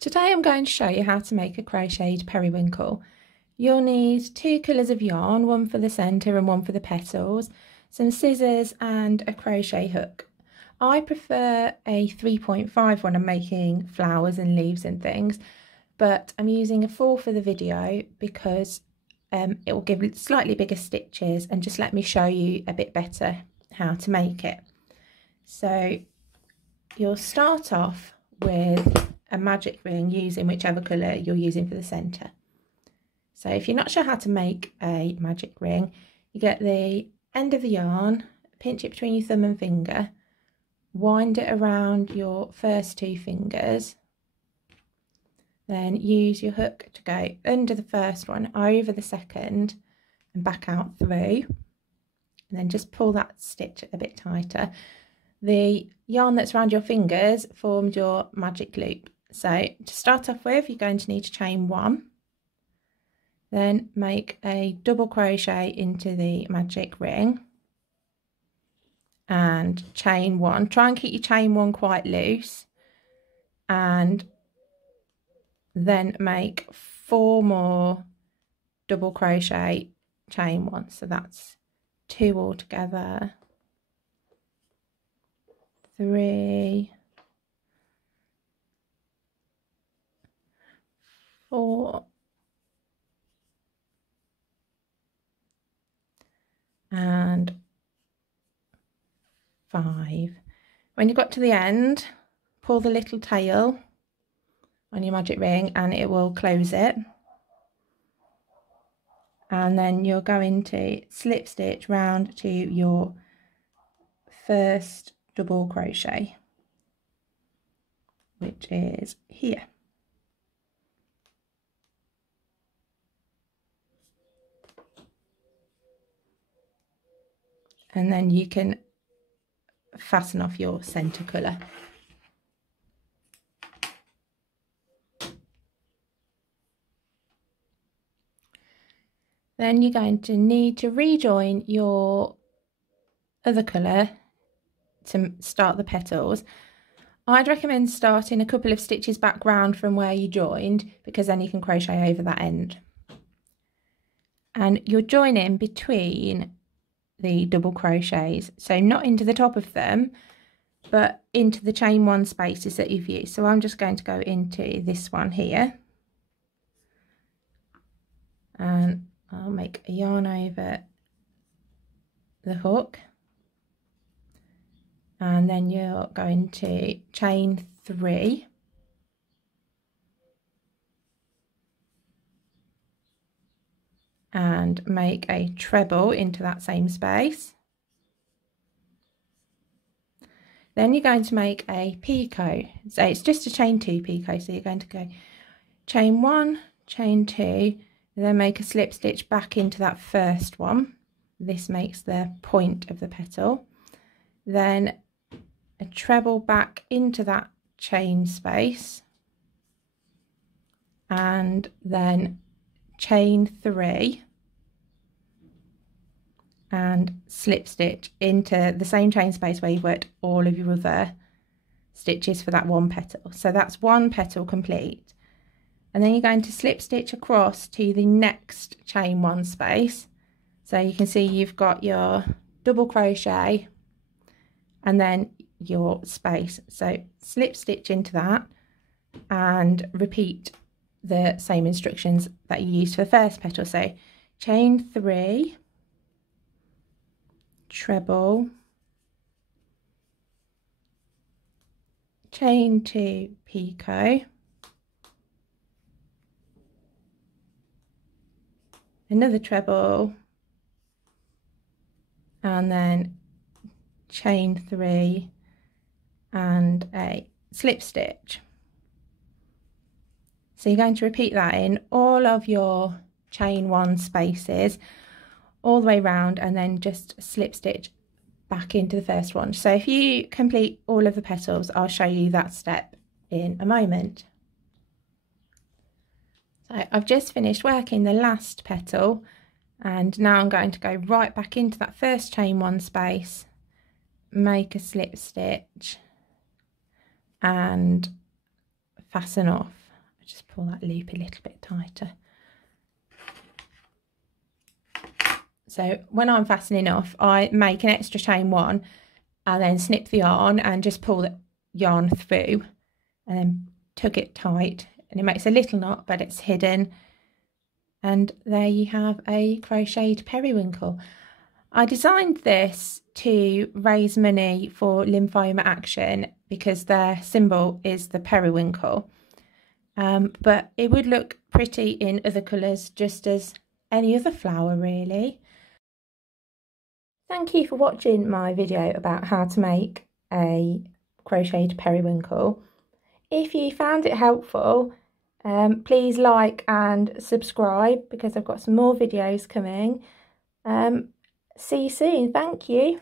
Today I'm going to show you how to make a crocheted periwinkle. You'll need 2 colours of yarn, one for the centre and one for the petals, some scissors and a crochet hook. I prefer a 3.5 when I'm making flowers and leaves and things, but I'm using a 4 for the video because it will give slightly bigger stitches and just let me show you a bit better how to make it. So you'll start off with a magic ring using whichever colour you're using for the centre. So if you're not sure how to make a magic ring, you get the end of the yarn, pinch it between your thumb and finger, wind it around your first 2 fingers, then use your hook to go under the first one, over the second and back out through, and then just pull that stitch a bit tighter. The yarn that's around your fingers formed your magic loop. So to start off with, you're going to need to chain 1, then make a double crochet into the magic ring and chain 1. Try and keep your chain 1 quite loose, and then make 4 more double crochet, chain 1. So that's 2 altogether, 3, 4, and 5. When you got to the end, pull the little tail on your magic ring and it will close it, and then you're going to slip stitch round to your first double crochet, which is here. And then you can fasten off your centre colour. Then you're going to need to rejoin your other colour to start the petals. I'd recommend starting a couple of stitches back round from where you joined, because then you can crochet over that end. And you're joining between the double crochets, so not into the top of them but into the chain 1 spaces that you've used. So I'm just going to go into this one here, and I'll make a yarn over the hook, and then you're going to chain 3 and make a treble into that same space. Then you're going to make a picot. So it's just a chain 2 picot. So you're going to go chain 1, chain 2, and then make a slip stitch back into that first one. This makes the point of the petal. Then a treble back into that chain space, and then chain 3 and slip stitch into the same chain space where you've worked all of your other stitches for that one petal. So that's one petal complete, and then you're going to slip stitch across to the next chain 1 space. So you can see you've got your double crochet and then your space, so slip stitch into that and repeat the same instructions that you used for the first petal. So chain 3, treble, chain 2 picot, another treble, and then chain 3 and a slip stitch. So you're going to repeat that in all of your chain 1 spaces all the way round, and then just slip stitch back into the first one. So if you complete all of the petals, I'll show you that step in a moment. So I've just finished working the last petal, and now I'm going to go right back into that first chain 1 space, make a slip stitch and fasten off. just pull that loop a little bit tighter. So when I'm fastening off, I make an extra chain 1 and then snip the yarn and just pull the yarn through and then tug it tight, and it makes a little knot but it's hidden, and there you have a crocheted periwinkle. I designed this to raise money for Lymphoma Action because their symbol is the periwinkle, but it would look pretty in other colours just as any other flower really. Thank you for watching my video about how to make a crocheted periwinkle. If you found it helpful, please like and subscribe because I've got some more videos coming. See you soon. Thank you.